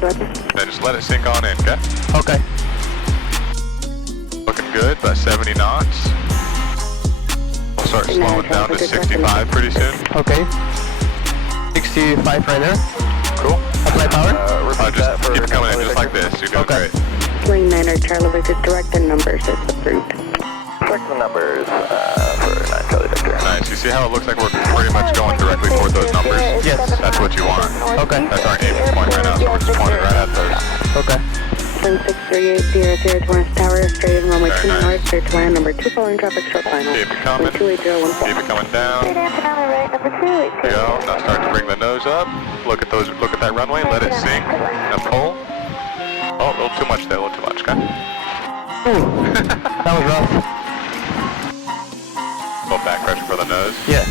Then just let it sink on in, okay? Okay. Looking good, about 70 knots. We'll start slowing down to 65 pretty soon. Okay. 65 right there. Cool. Apply power. Just keep it coming in just like this. You're doing Okay. great. Wing 9 Charlie Victor, direct the numbers is approved. Correct the numbers for 9 Charlie Victor. Nice. You see how it looks like we're pretty much going directly toward those numbers? Yes. That's what you want. Okay. That's our aiming point right now, so we're just pointing right at those. Okay. Wing 63800 to West Tower, straight in runway Very 2 nice. north, clear to land number 2 following traffic short final. Keep it coming. 28014. Keep it coming down. There you go. Now start to bring the nose up. Look at those. Look at that runway. Let it sink. Now pull. Oh, a little too much there. A little too much. Okay. Ooh. That was rough. A little back pressure for the nose. Yeah.